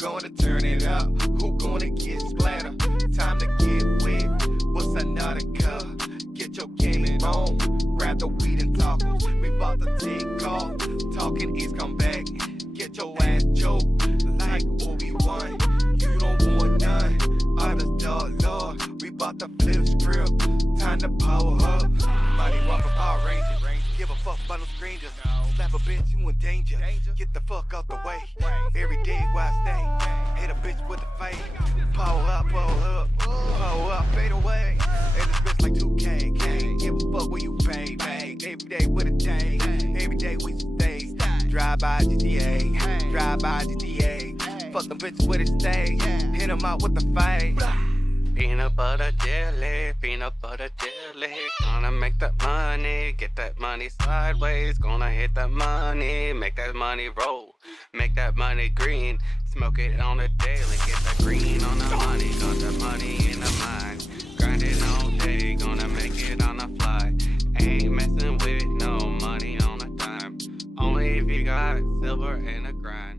gonna turn it up? Who gonna get splattered? Time to get wet. What's another cup? Get your gaming on. Grab the weed and tacos. We about to take off. Talking is come back. Get your ass choked like Obi-Wan. You don't want none. Others dog Lord. We about to flip script. Time to power up. Mighty Whopper Power Ranger. Give a fuck about no strangers. Slap a bitch, you in danger. Get the fuck out the way. Every day where I stay. Hit a bitch with the fade. Power up, power up, fade away. And this bitch like 2K. Can't give a fuck where you pay. Every day with a day. Every day we stay. Drive by GTA. Drive by GTA. Fuck them bitches with a stay. Hit them out with the fade. Peanut butter jelly, peanut butter jelly. Gonna make that money, get that money sideways. Gonna hit that money, make that money roll. Make that money green, smoke it on the daily. Get that green on the money, got that money in the mind. Grinding all day, gonna make it on the fly. Ain't messing with no money on a dime. Only if you got silver and a grind.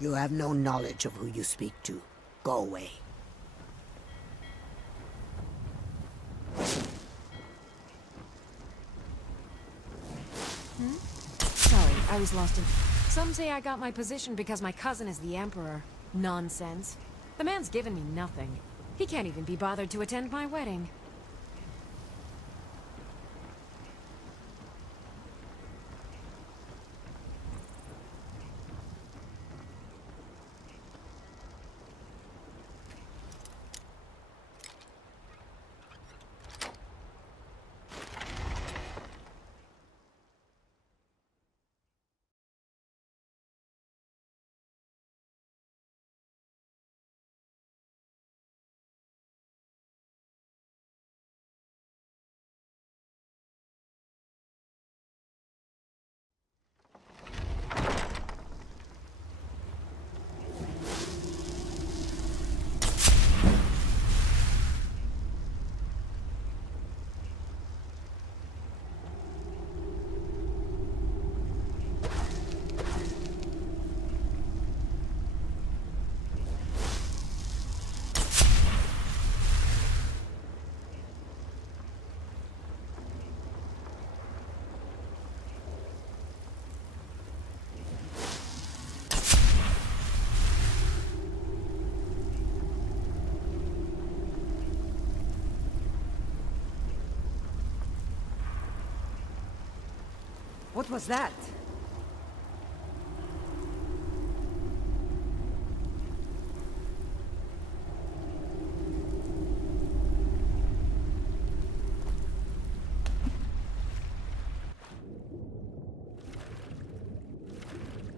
You have no knowledge of who you speak to. Go away. Sorry, I was lost in... Some say I got my position because my cousin is the Emperor. Nonsense. The man's given me nothing. He can't even be bothered to attend my wedding. What was that?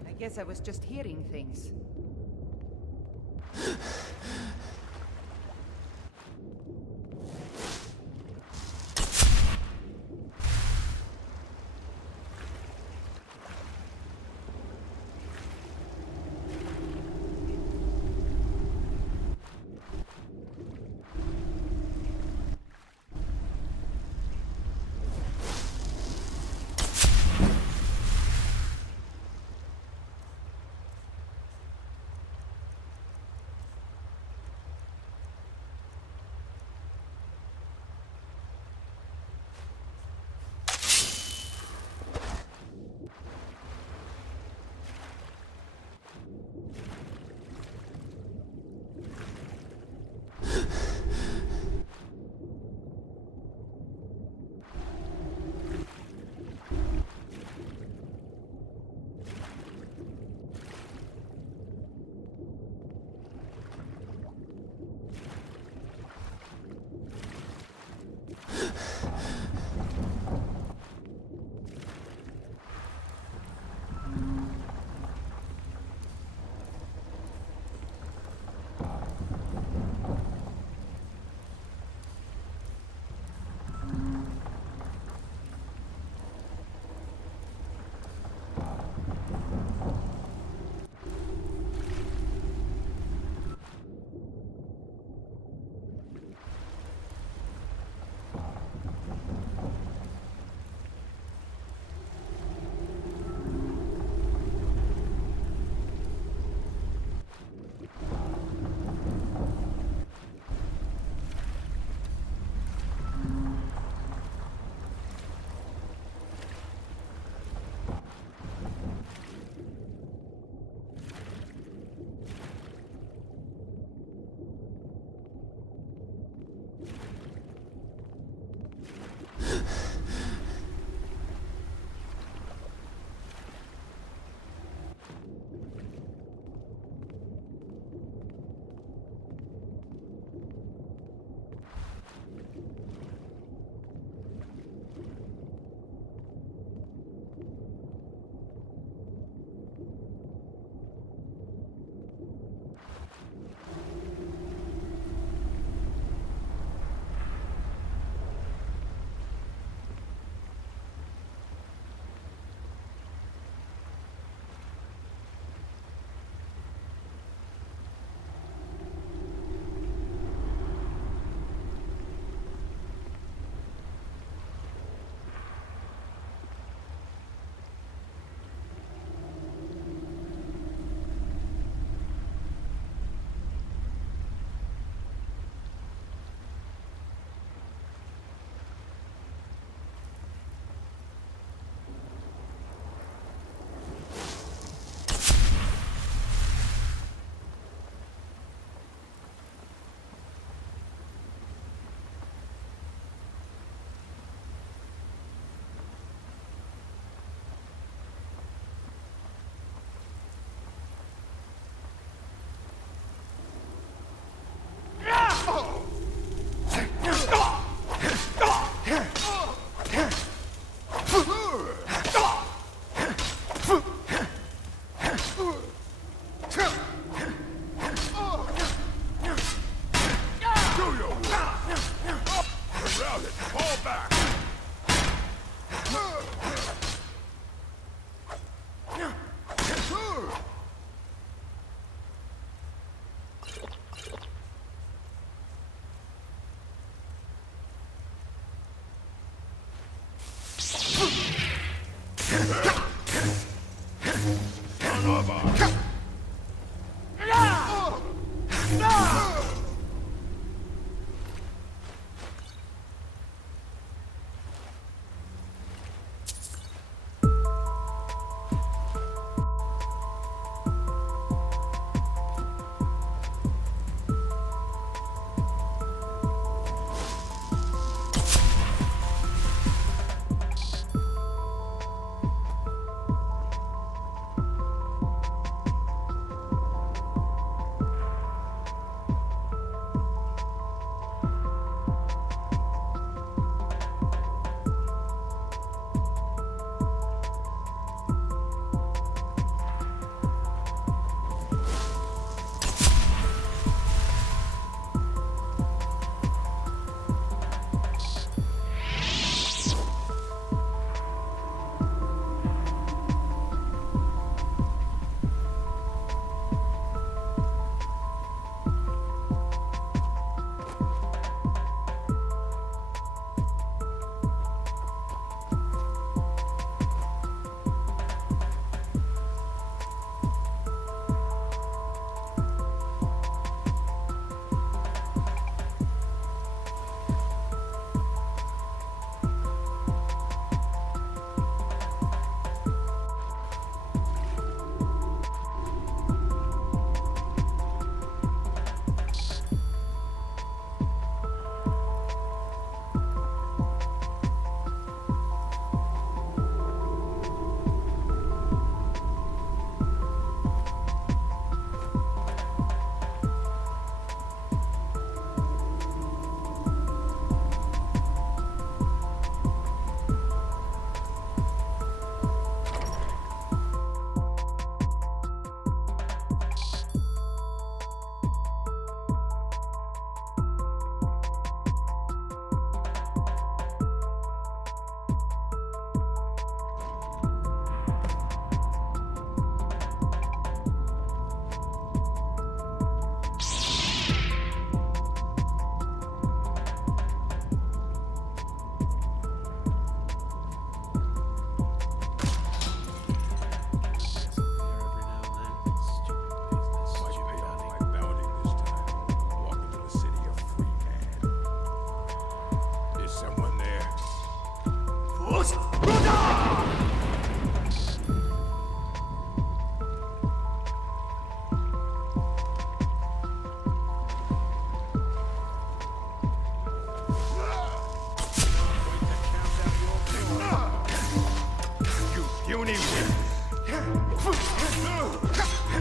I guess I was just hearing things.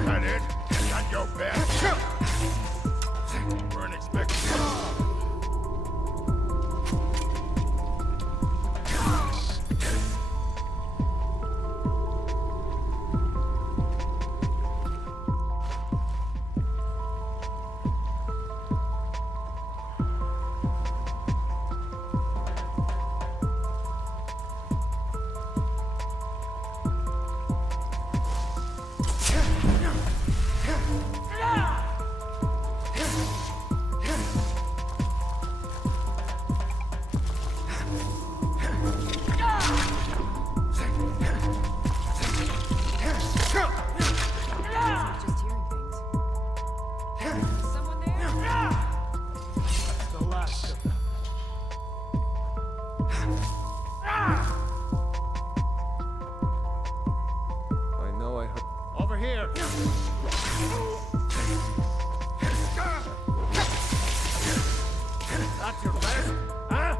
That it? Not your best. Weren't expecting it. Just hearing things. Someone there? The last of them. I know I heard. Over here. That's your best, huh?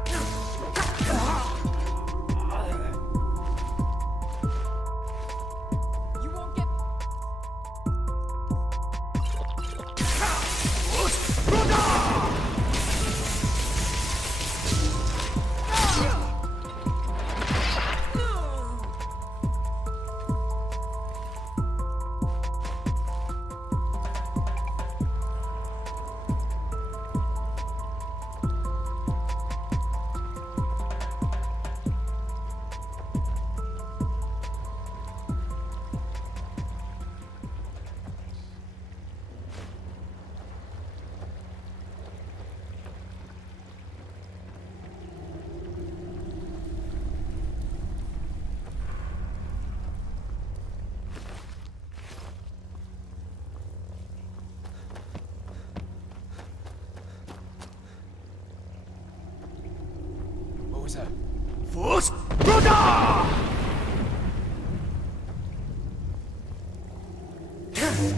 You won't get. You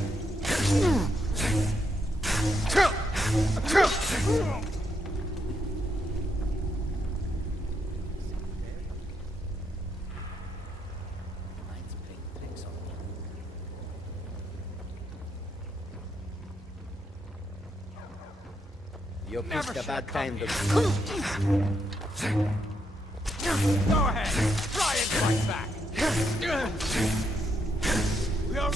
picked a bad time to... Go ahead. Try and fight back. We are...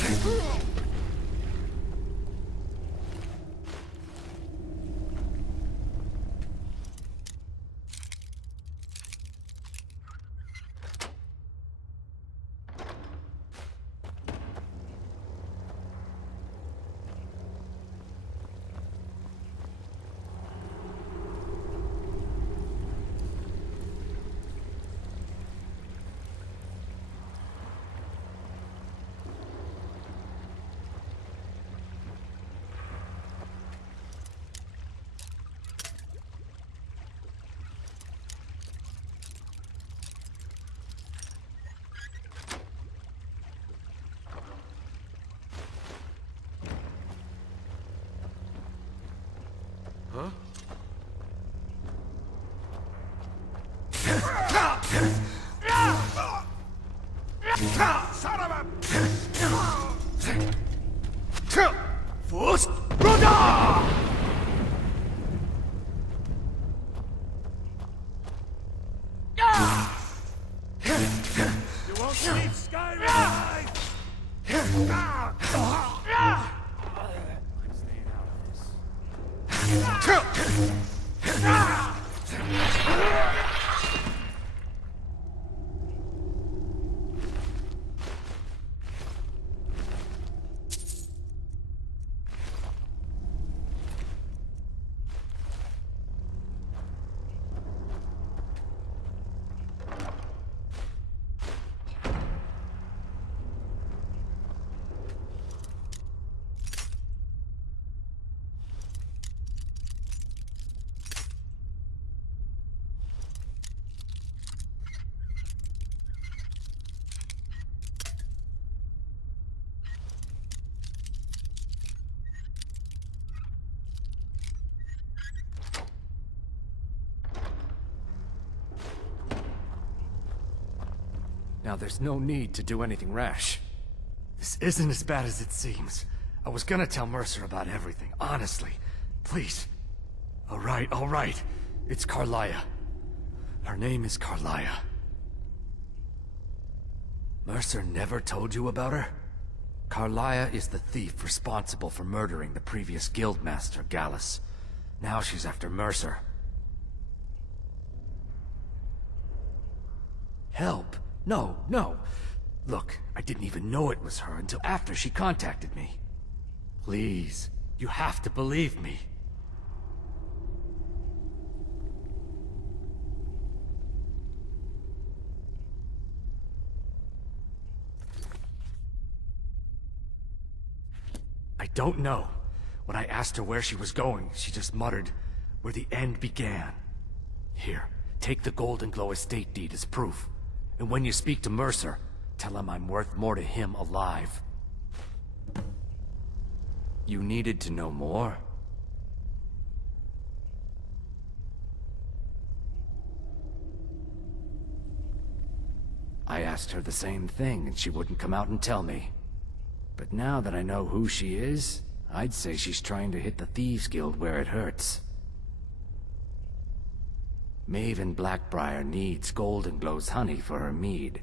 Huh? Son of a... Force! Brother! You won't leave Skyrim alive! Now, there's no need to do anything rash. This isn't as bad as it seems. I was gonna tell Mercer about everything, honestly. Please. All right. It's Carlia. Her name is Carlia. Mercer never told you about her? Carlia is the thief responsible for murdering the previous guildmaster, Gallus. Now she's after Mercer. Help? No. Look, I didn't even know it was her until after she contacted me. Please, you have to believe me. I don't know. When I asked her where she was going, she just muttered, "Where the end began." Here, take the Golden Glow estate deed as proof. And when you speak to Mercer, tell him I'm worth more to him alive. You needed to know more? I asked her the same thing, and she wouldn't come out and tell me. But now that I know who she is, I'd say she's trying to hit the Thieves Guild where it hurts. Maven Blackbriar needs Golden Glow's honey for her mead.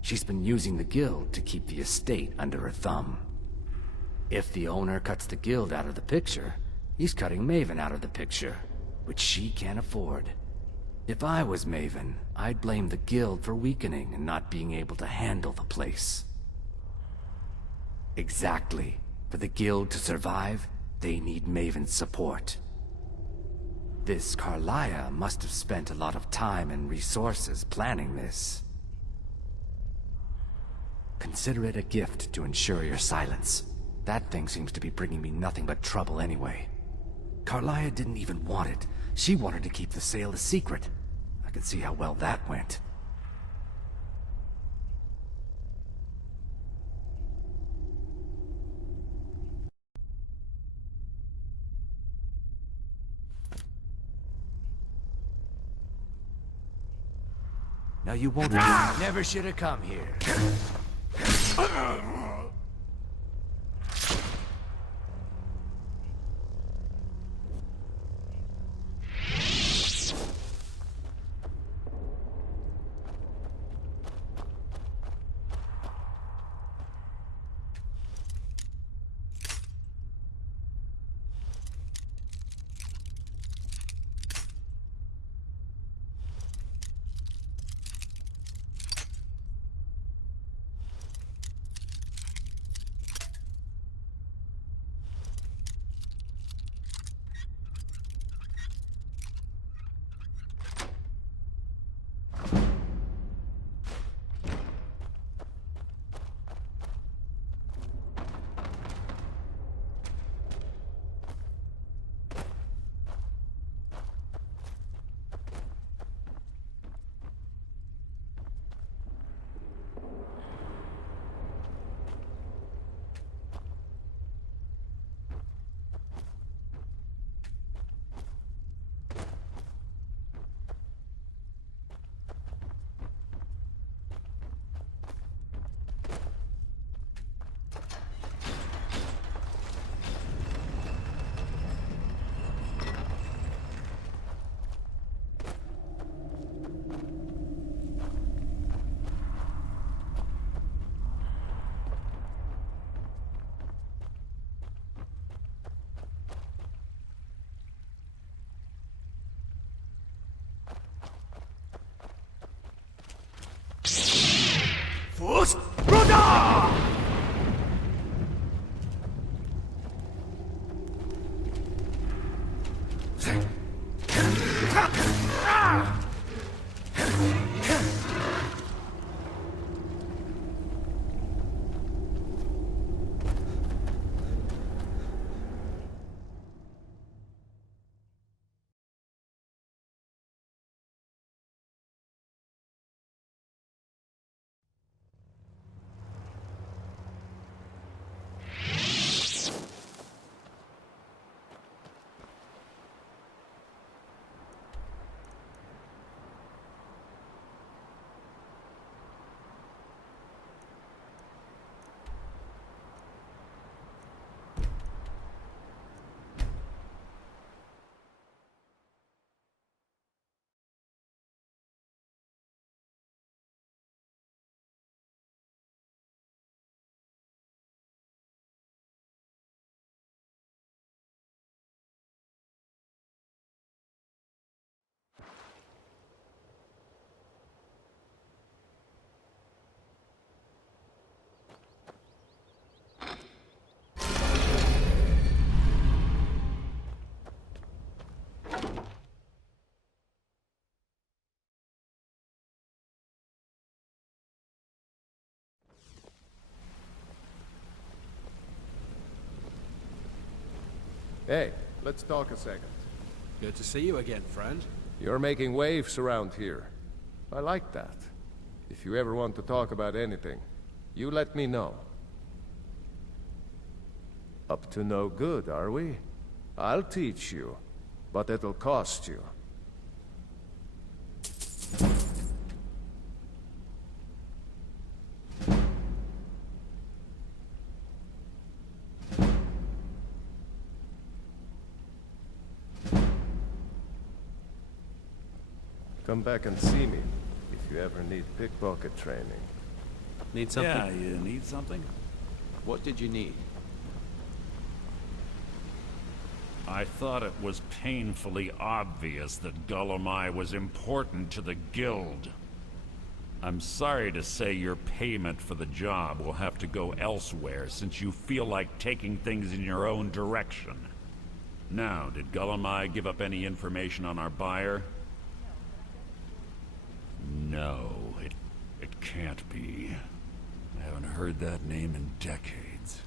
She's been using the guild to keep the estate under her thumb. If the owner cuts the guild out of the picture, he's cutting Maven out of the picture, which she can't afford. If I was Maven, I'd blame the guild for weakening and not being able to handle the place. Exactly. For the guild to survive, they need Maven's support. This Carlia must have spent a lot of time and resources planning this. Consider it a gift to ensure your silence. That thing seems to be bringing me nothing but trouble anyway. Carlia didn't even want it. She wanted to keep the sale a secret. I can see how well that went. Now you won't... Never should have come here. Force Brother! Hey, let's talk a second. Good to see you again, friend. You're making waves around here. I like that. If you ever want to talk about anything, you let me know. Up to no good, are we? I'll teach you, but it'll cost you. Come back and see me if you ever need pickpocket training. Need something? Yeah, you need something? What did you need? I thought it was painfully obvious that Gullumai was important to the Guild. I'm sorry to say your payment for the job will have to go elsewhere since you feel like taking things in your own direction. Now, did Gullumai give up any information on our buyer? No, it can't be. I haven't heard that name in decades.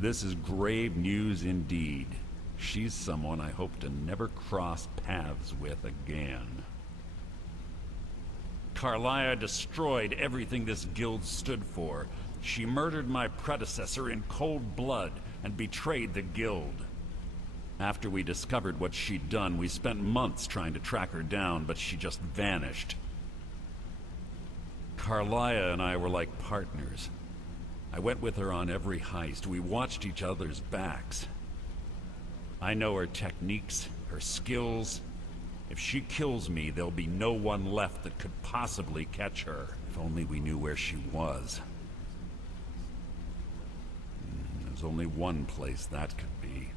This is grave news indeed. She's someone I hope to never cross paths with again. Carlia destroyed everything this guild stood for. She murdered my predecessor in cold blood and betrayed the guild. After we discovered what she'd done, we spent months trying to track her down, but she just vanished. Carlia and I were like partners. I went with her on every heist. We watched each other's backs. I know her techniques, her skills. If she kills me, there'll be no one left that could possibly catch her. If only we knew where she was. There's only one place that could be.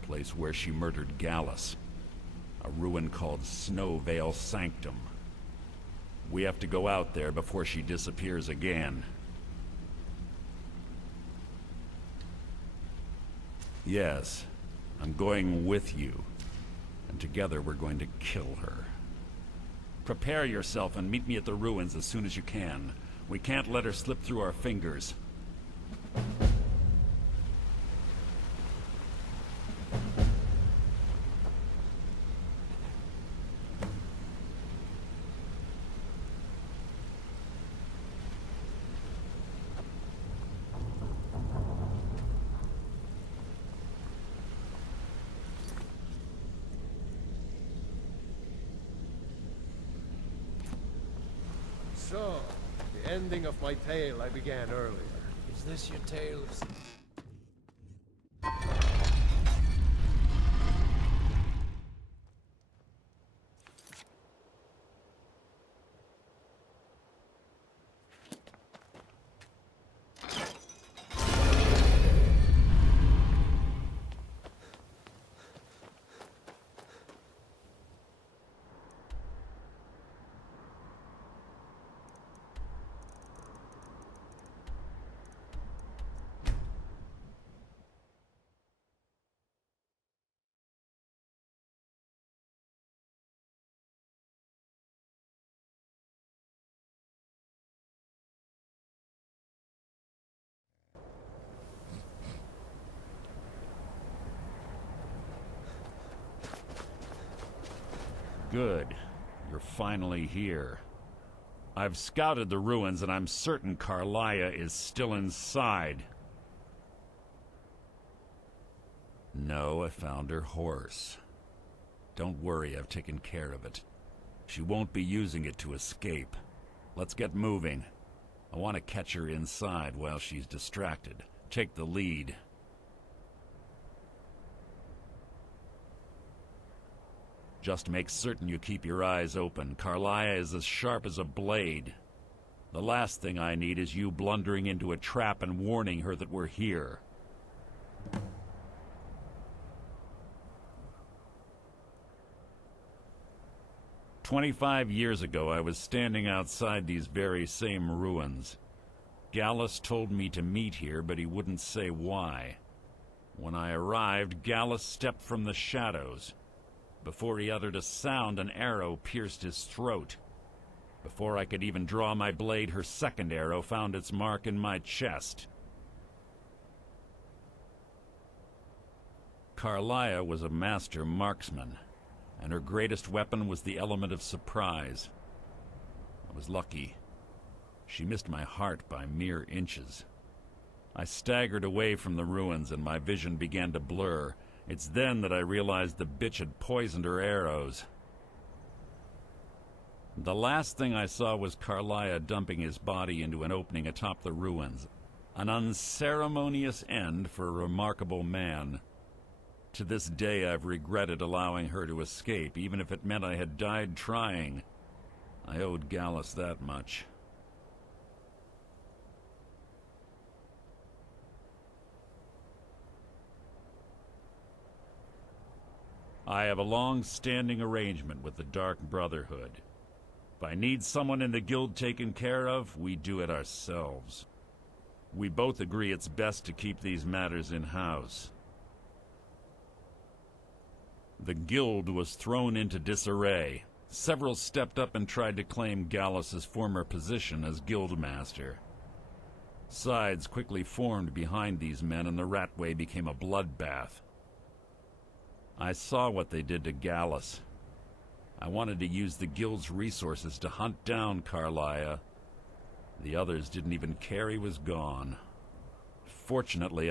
The place where she murdered Gallus. A ruin called Snowvale Sanctum. We have to go out there before she disappears again. Yes, I'm going with you. And together we're going to kill her. Prepare yourself and meet me at the ruins as soon as you can. We can't let her slip through our fingers. So, the ending of my tale I began earlier. Is this your tale of... Good. You're finally here. I've scouted the ruins and I'm certain Carlia is still inside. No, I found her horse. Don't worry, I've taken care of it. She won't be using it to escape. Let's get moving. I want to catch her inside while she's distracted. Take the lead. Just make certain you keep your eyes open. Carlia is as sharp as a blade. The last thing I need is you blundering into a trap and warning her that we're here. "25 years ago, I was standing outside these very same ruins. Gallus told me to meet here, but he wouldn't say why. When I arrived, Gallus stepped from the shadows. Before he uttered a sound, an arrow pierced his throat. Before I could even draw my blade, her second arrow found its mark in my chest. Carlia was a master marksman, and her greatest weapon was the element of surprise. I was lucky. She missed my heart by mere inches. I staggered away from the ruins, and my vision began to blur. It's then that I realized the bitch had poisoned her arrows. The last thing I saw was Carlia dumping his body into an opening atop the ruins. An unceremonious end for a remarkable man. To this day, I've regretted allowing her to escape, even if it meant I had died trying. I owed Gallus that much. I have a long-standing arrangement with the Dark Brotherhood. If I need someone in the guild taken care of, we do it ourselves. We both agree it's best to keep these matters in-house. The guild was thrown into disarray. Several stepped up and tried to claim Gallus's former position as guildmaster. Sides quickly formed behind these men, and the Ratway became a bloodbath. I saw what they did to Gallus. I wanted to use the guild's resources to hunt down Carlia. The others didn't even care he was gone. Fortunately,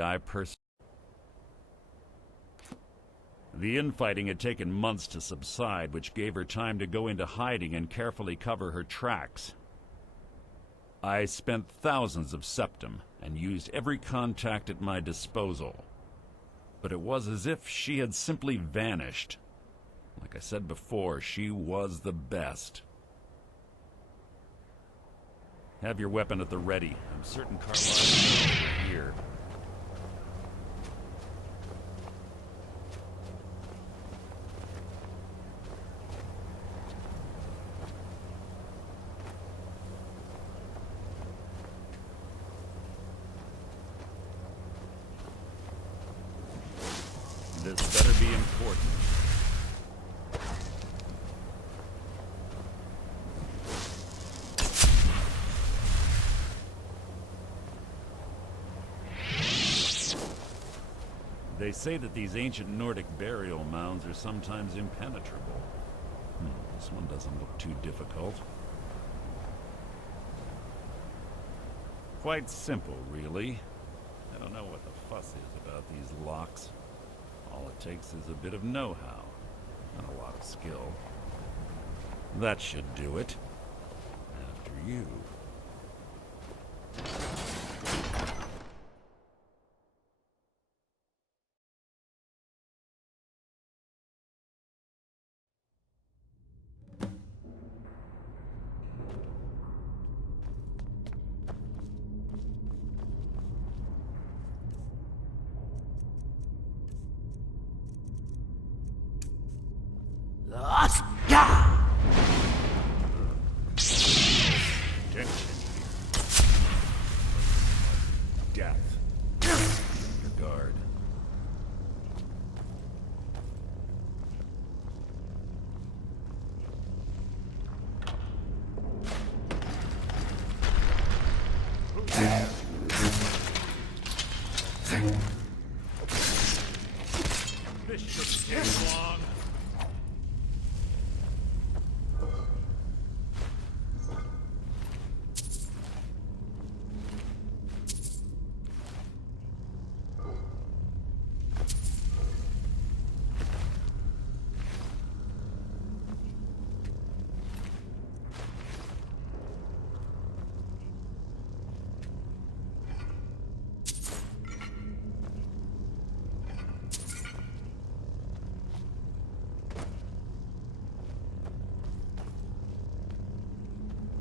The infighting had taken months to subside, which gave her time to go into hiding and carefully cover her tracks. I spent thousands of septum and used every contact at my disposal. But it was as if she had simply vanished. Like I said before, she was the best. Have your weapon at the ready. I'm certain Carlisle knows you're here. This better be important. They say that these ancient Nordic burial mounds are sometimes impenetrable. This one doesn't look too difficult. Quite simple, really. I don't know what the fuss is about these locks. All it takes is a bit of know-how, and a lot of skill. That should do it. After you. Death. Your guard. This shouldn't take long.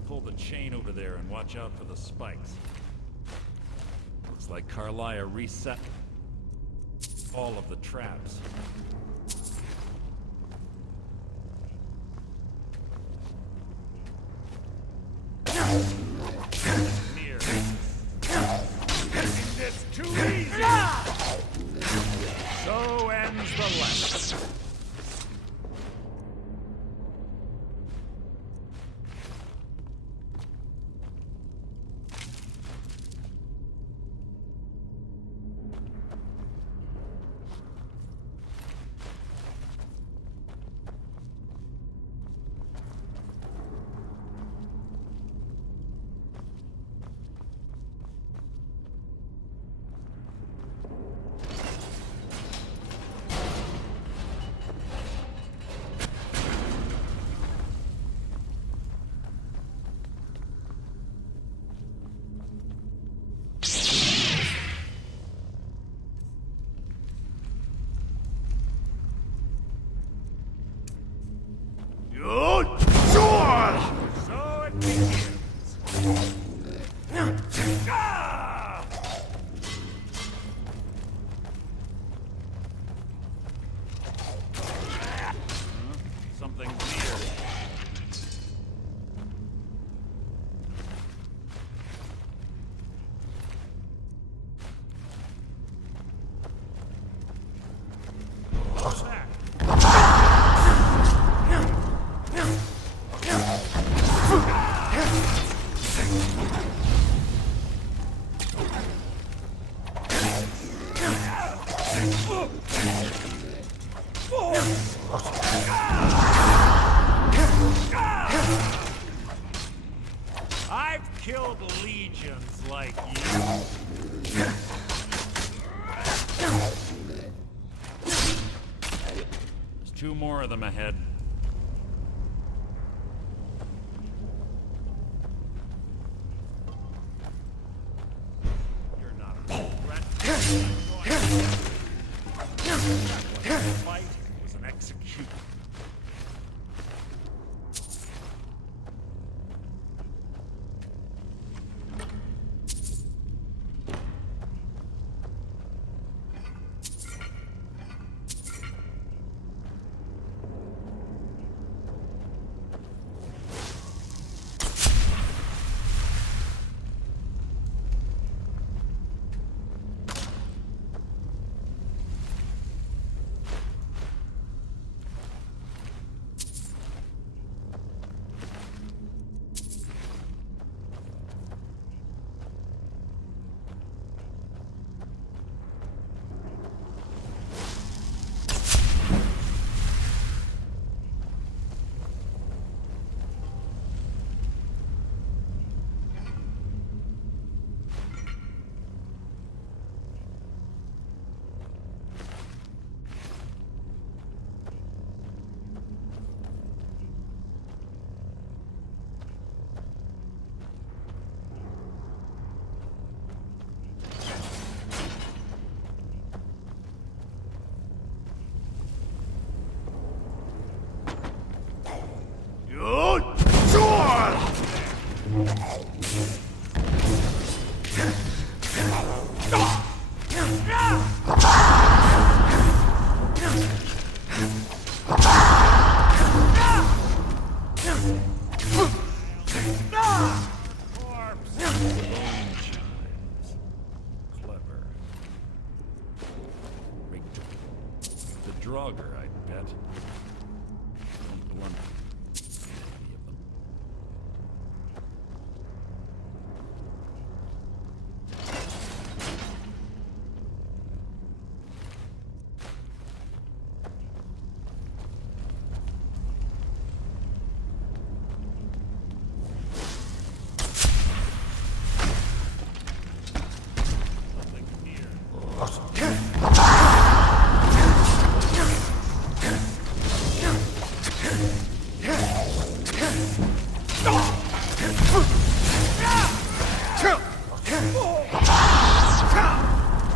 Pull the chain over there and watch out for the spikes. Looks like Carlisle reset all of the traps. Near. Making this too easy! So ends the lesson. Something weird. What's that? I've killed legions like you. There's two more of them ahead. Fight was an execution. Clever. The Draugr, I bet. Don't blunt any of them. Nothing here.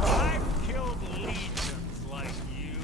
I've killed legions like you.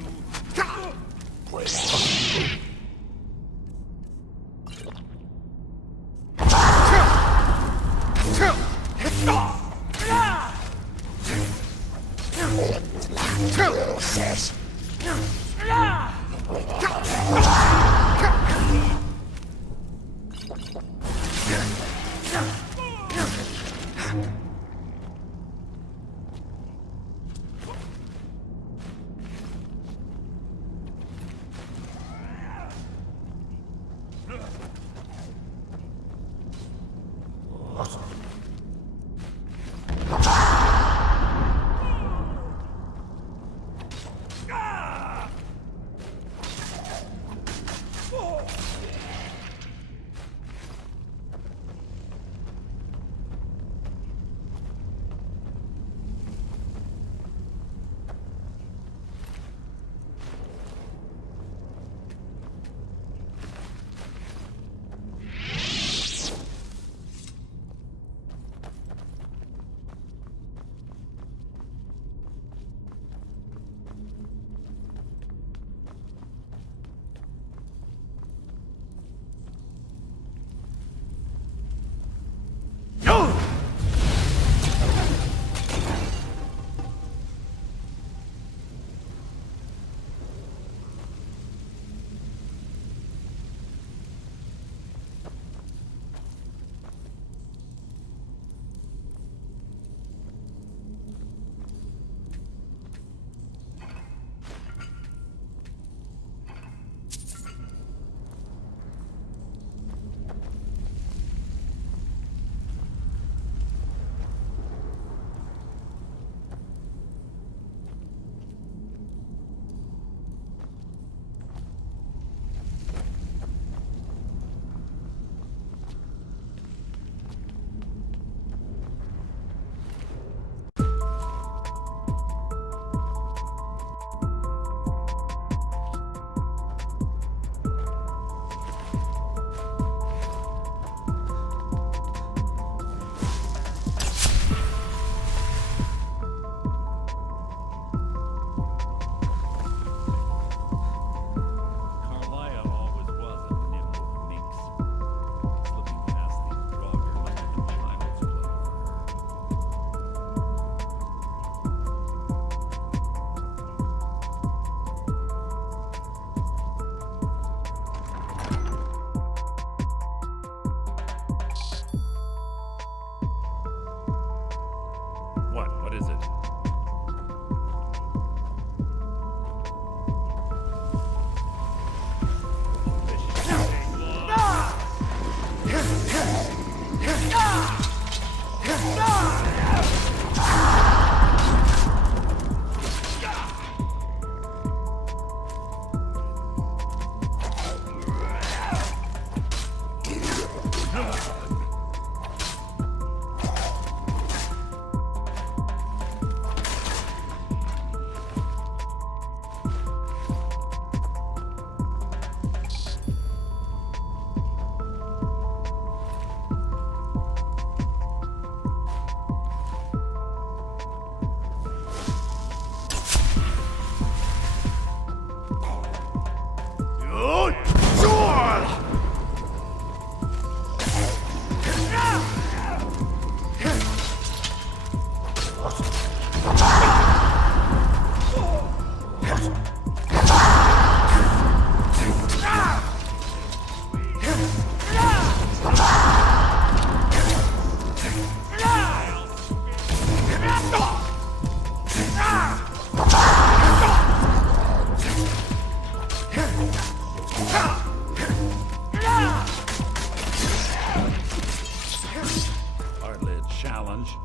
What is it? Hardly a challenge.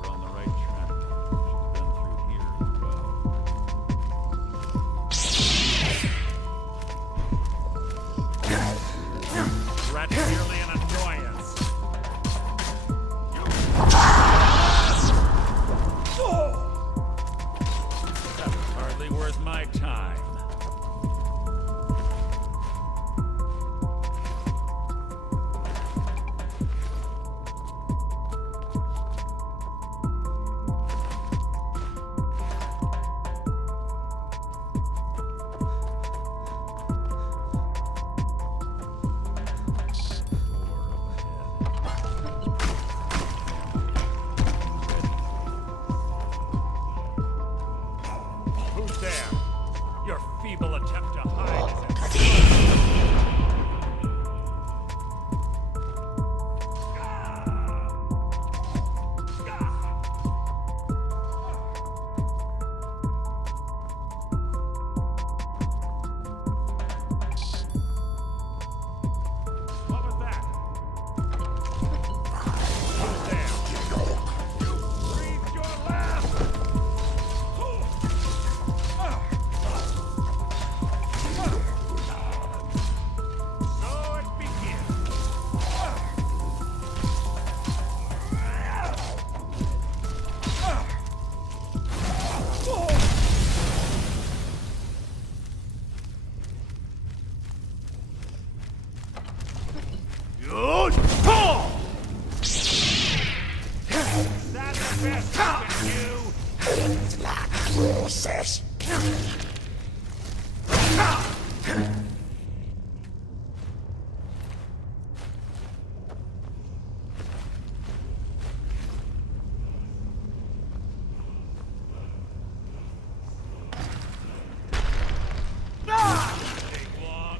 We're on the right track. Should've been through here as well. Rat's merely an annoyance. That was hardly worth my time. Who's there? Your feeble attempt to hide is What was that? Who's there? You breathed your last! So it begins. Is that the best you can do? Take long.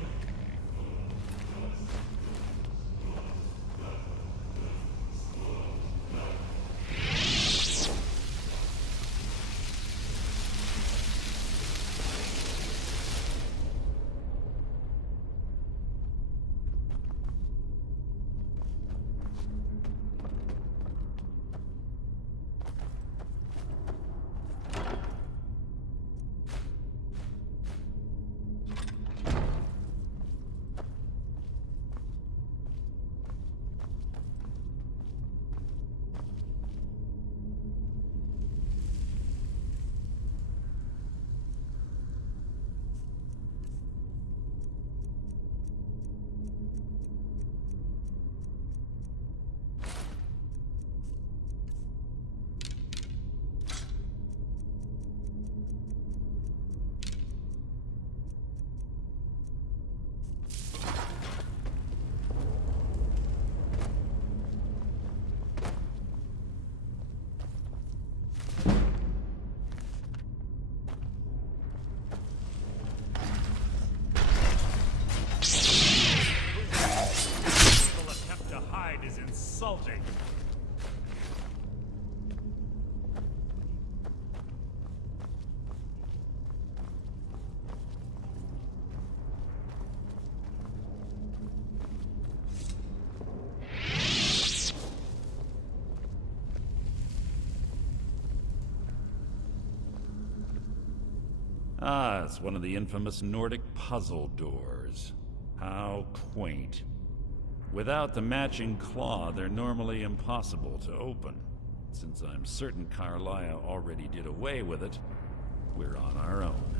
Ah, it's one of the infamous Nordic puzzle doors. How quaint. Without the matching claw, they're normally impossible to open. Since I'm certain Carlia already did away with it, we're on our own.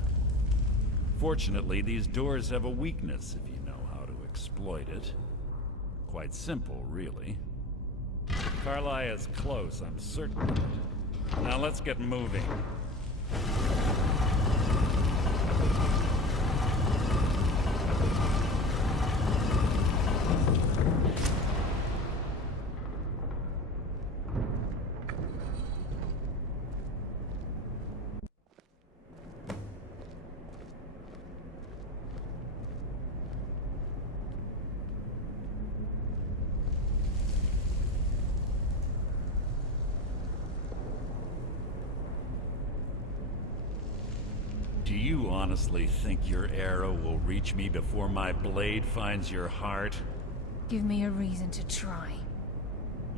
Fortunately, these doors have a weakness if you know how to exploit it. Quite simple, really. Carlia's close, I'm certain of it. Now let's get moving. Do you honestly think your arrow will reach me before my blade finds your heart? Give me a reason to try.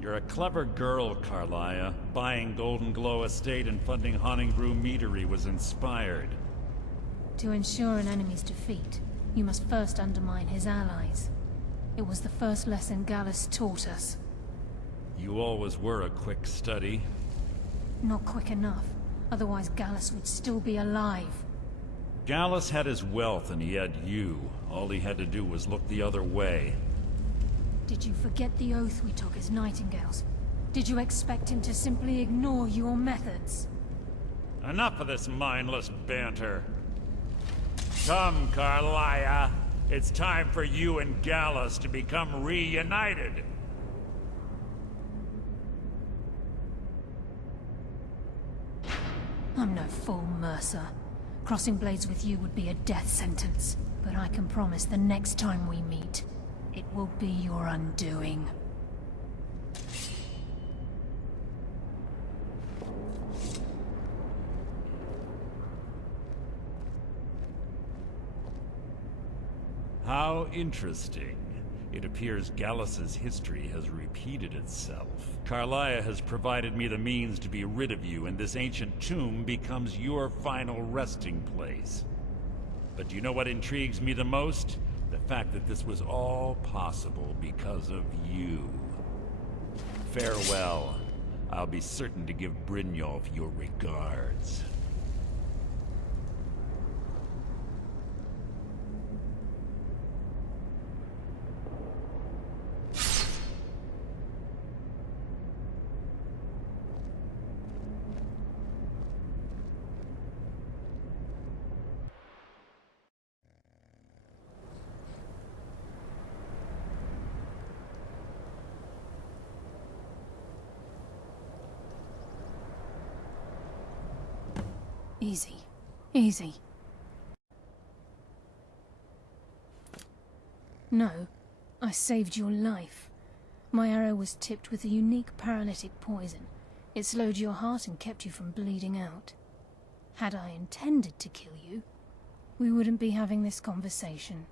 You're a clever girl, Carlia. Buying Golden Glow Estate and funding Honningbrew Meadery was inspired. To ensure an enemy's defeat, you must first undermine his allies. It was the first lesson Gallus taught us. You always were a quick study. Not quick enough. Otherwise Gallus would still be alive. Gallus had his wealth and he had you. All he had to do was look the other way. Did you forget the oath we took as Nightingales? Did you expect him to simply ignore your methods? Enough of this mindless banter. Come, Carlia. It's time for you and Gallus to become reunited. I'm no fool, Mercer. Crossing blades with you would be a death sentence. But I can promise the next time we meet, it will be your undoing. How interesting. It appears Gallus's history has repeated itself. Carlia has provided me the means to be rid of you, and this ancient tomb becomes your final resting place. But do you know what intrigues me the most? The fact that this was all possible because of you. Farewell. I'll be certain to give Brynjolf your regards. Easy. Easy. No, I saved your life. My arrow was tipped with a unique paralytic poison. It slowed your heart and kept you from bleeding out. Had I intended to kill you, we wouldn't be having this conversation.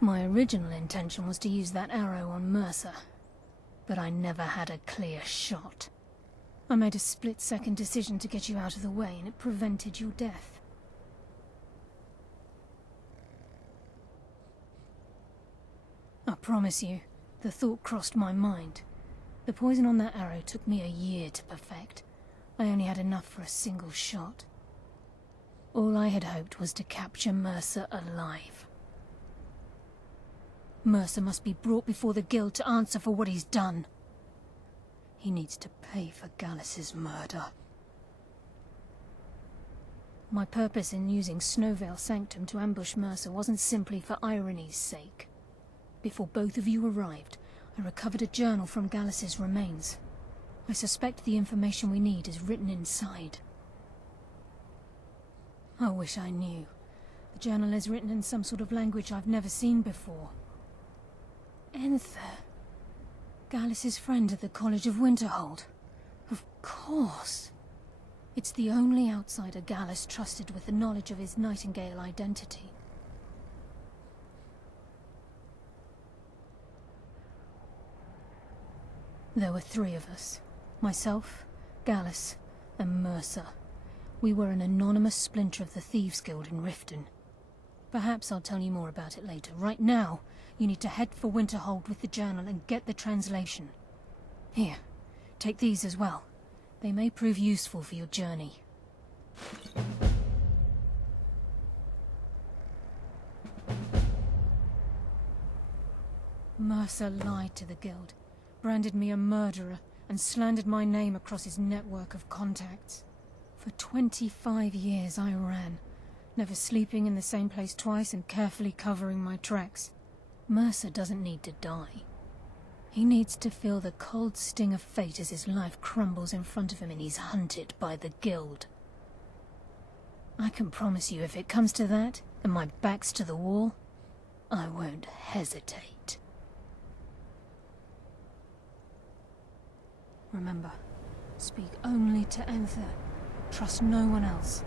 My original intention was to use that arrow on Mercer, but I never had a clear shot. I made a split-second decision to get you out of the way, and it prevented your death. I promise you, the thought crossed my mind. The poison on that arrow took me a year to perfect. I only had enough for a single shot. All I had hoped was to capture Mercer alive. Mercer must be brought before the Guild to answer for what he's done. He needs to pay for Gallus's murder. My purpose in using Snowvale Sanctum to ambush Mercer wasn't simply for irony's sake. Before both of you arrived, I recovered a journal from Gallus's remains. I suspect the information we need is written inside. I wish I knew. The journal is written in some sort of language I've never seen before. Enther. Gallus's friend at the College of Winterhold. Of course. It's the only outsider Gallus trusted with the knowledge of his Nightingale identity. There were 3 of us. Myself, Gallus, and Mercer. We were an anonymous splinter of the Thieves Guild in Riften. Perhaps I'll tell you more about it later. Right now, you need to head for Winterhold with the journal and get the translation. Here, take these as well. They may prove useful for your journey. Mercer lied to the Guild, branded me a murderer, and slandered my name across his network of contacts. For 25 years I ran, never sleeping in the same place twice and carefully covering my tracks. Mercer doesn't need to die. He needs to feel the cold sting of fate as his life crumbles in front of him and he's hunted by the Guild. I can promise you, if it comes to that, and my back's to the wall, I won't hesitate. Remember, speak only to Anther. Trust no one else.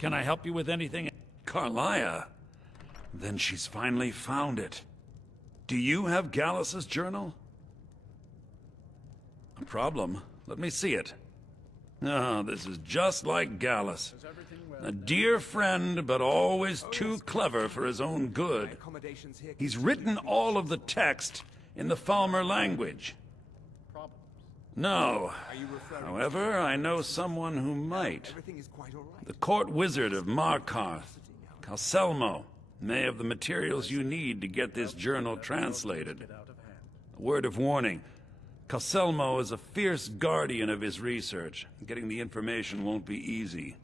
Can I help you with anything? Carlia? Then she's finally found it. Do you have Gallus's journal? A problem? Let me see it. Oh, this is just like Gallus. A dear friend, but always too clever for his own good. He's written all of the text in the Falmer language. No. However, I know someone who might. The court wizard of Markarth, Calselmo, may have the materials you need to get this journal translated. A word of warning. Calselmo is a fierce guardian of his research. Getting the information won't be easy.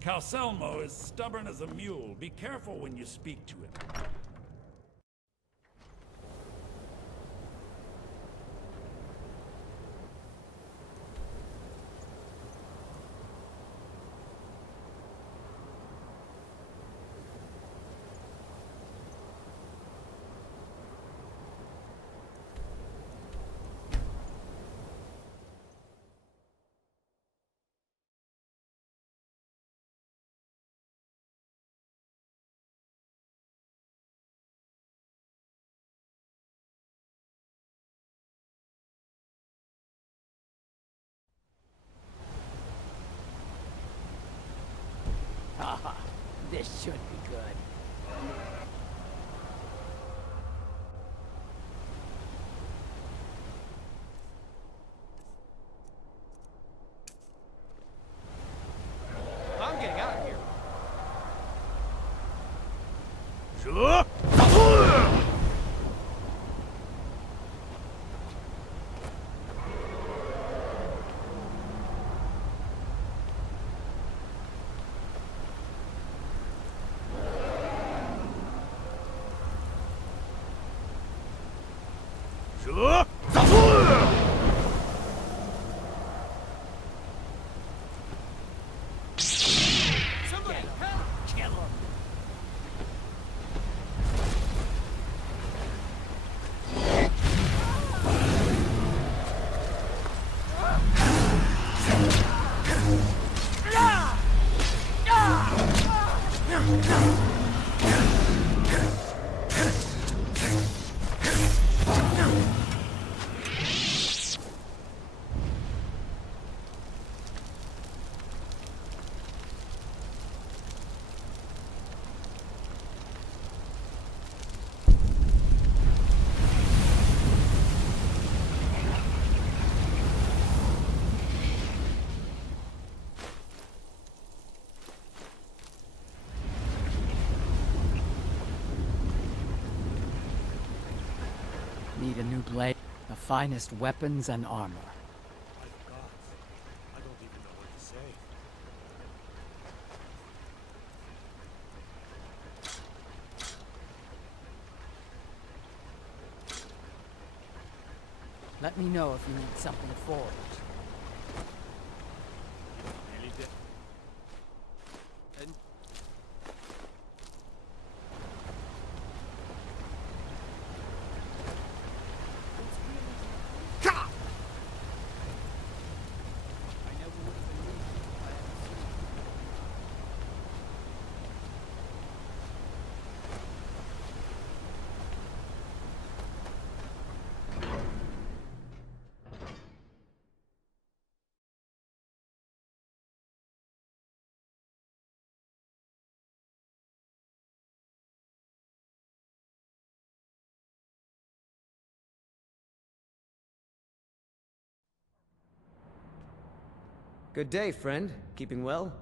Calselmo is stubborn as a mule. Be careful when you speak to him. This should be good. I'm getting out of here. Somebody help! Kill him! Need a new blade, the finest weapons and armor. I don't even know what to say. Let me know if you need something forged. Good day, friend. Keeping well?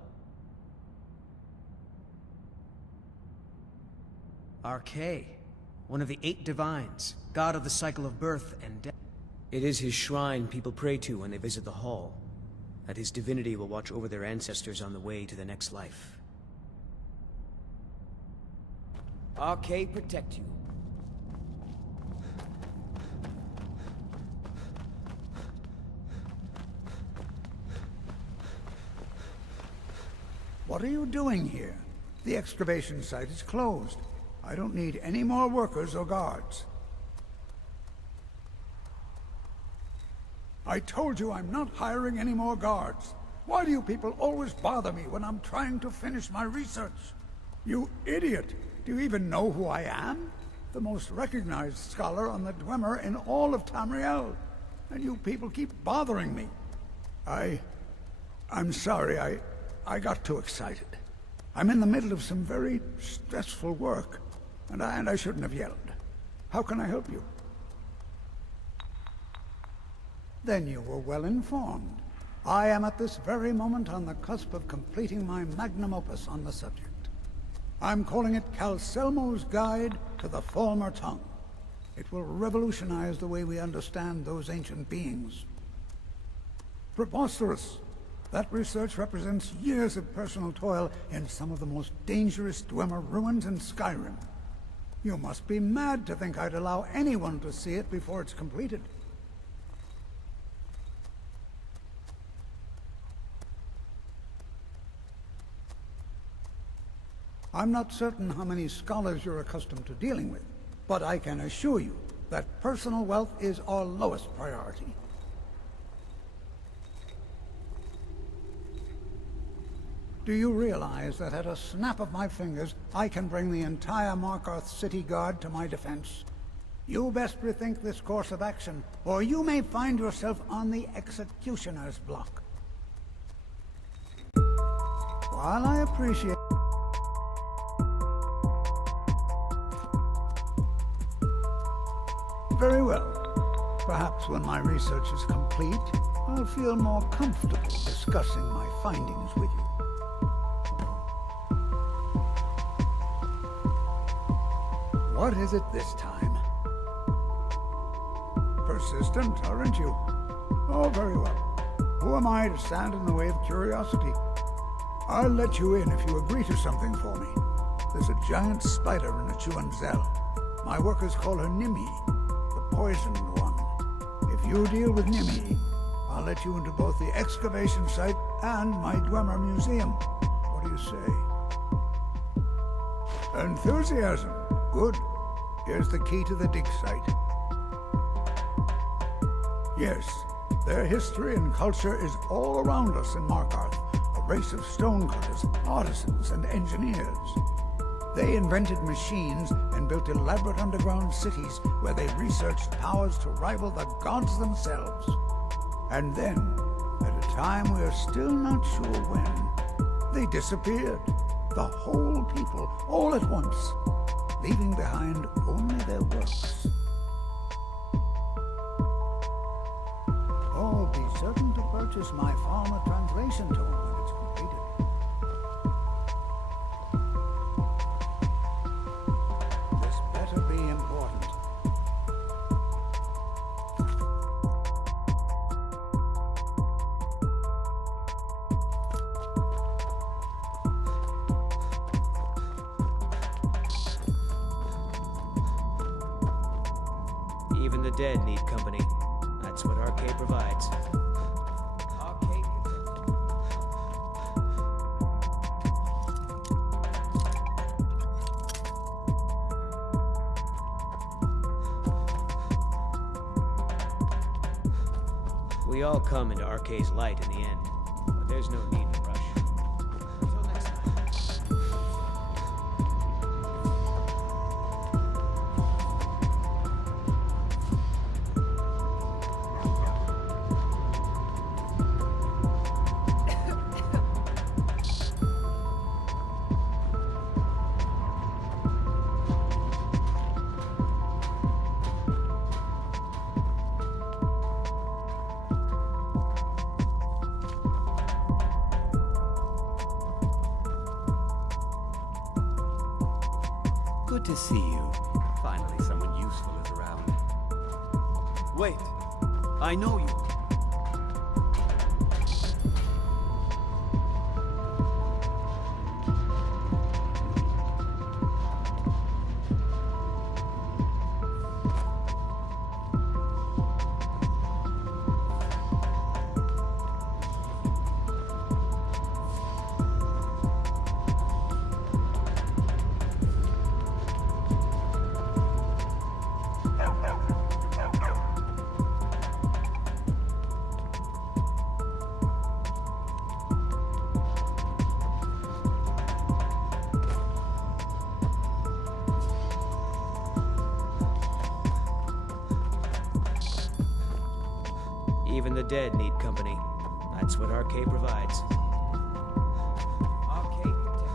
RK, one of the 8 divines, god of the cycle of birth and death. It is his shrine people pray to when they visit the hall. That his divinity will watch over their ancestors on the way to the next life. RK protect you. What are you doing here? The excavation site is closed. I don't need any more workers or guards. I told you I'm not hiring any more guards. Why do you people always bother me when I'm trying to finish my research? You idiot! Do you even know who I am? The most recognized scholar on the Dwemer in all of Tamriel. And you people keep bothering me. I'm sorry, I got too excited. I'm in the middle of some very stressful work, and I shouldn't have yelled. How can I help you? Then you were well informed. I am at this very moment on the cusp of completing my magnum opus on the subject. I'm calling it Calcelmo's Guide to the Former Tongue. It will revolutionize the way we understand those ancient beings. Preposterous! That research represents years of personal toil in some of the most dangerous Dwemer ruins in Skyrim. You must be mad to think I'd allow anyone to see it before it's completed. I'm not certain how many scholars you're accustomed to dealing with, but I can assure you that personal wealth is our lowest priority. Do you realize that at a snap of my fingers, I can bring the entire Markarth City Guard to my defense? You best rethink this course of action, or you may find yourself on the executioner's block. While I appreciate... Very well. Perhaps when my research is complete, I'll feel more comfortable discussing my findings with you. What is it this time? Persistent, aren't you? Oh, very well. Who am I to stand in the way of curiosity? I'll let you in if you agree to something for me. There's a giant spider in the Chuanzel. My workers call her Nimi, the poisoned one. If you deal with Nimi, I'll let you into both the excavation site and my Dwemer museum. What do you say? Enthusiasm. Good. Here's the key to the dig site. Yes, their history and culture is all around us in Markarth, a race of stonecutters, artisans, and engineers. They invented machines and built elaborate underground cities where they researched powers to rival the gods themselves. And then, at a time we are still not sure when, they disappeared. The whole people, all at once, leaving behind only their works. Oh, be certain to purchase my Falmer translation tome when it's completed. This better be important. Even the dead need company. That's Arcade provides. Arcade protected. We all come into Arcade's light in the end, but there's no need to rush. Until next time. Good to see you. Finally, someone useful is around. Wait. I know you. Even the dead need company. That's what Arcade provides. Arcade protected.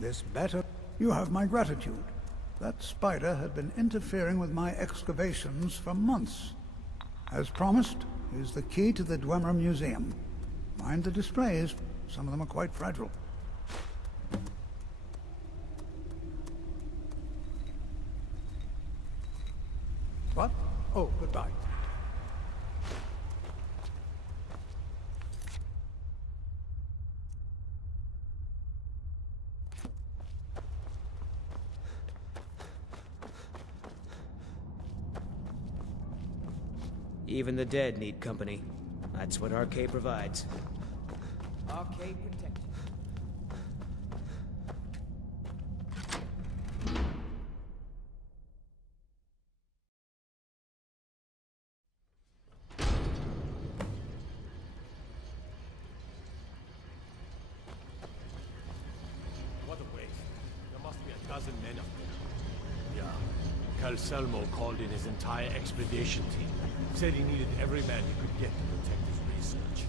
This better... You have my gratitude. That spider had been interfering with my excavations for months. As promised, here's the key to the Dwemer Museum. Mind the displays. Some of them are quite fragile. What? Oh, goodbye. Even the dead need company. That's what Arcade provides. Arcade protect you. What a waste. There must be a dozen men up there. Yeah. Calselmo called in his entire expedition team. Said he needed every man he could get to protect his research.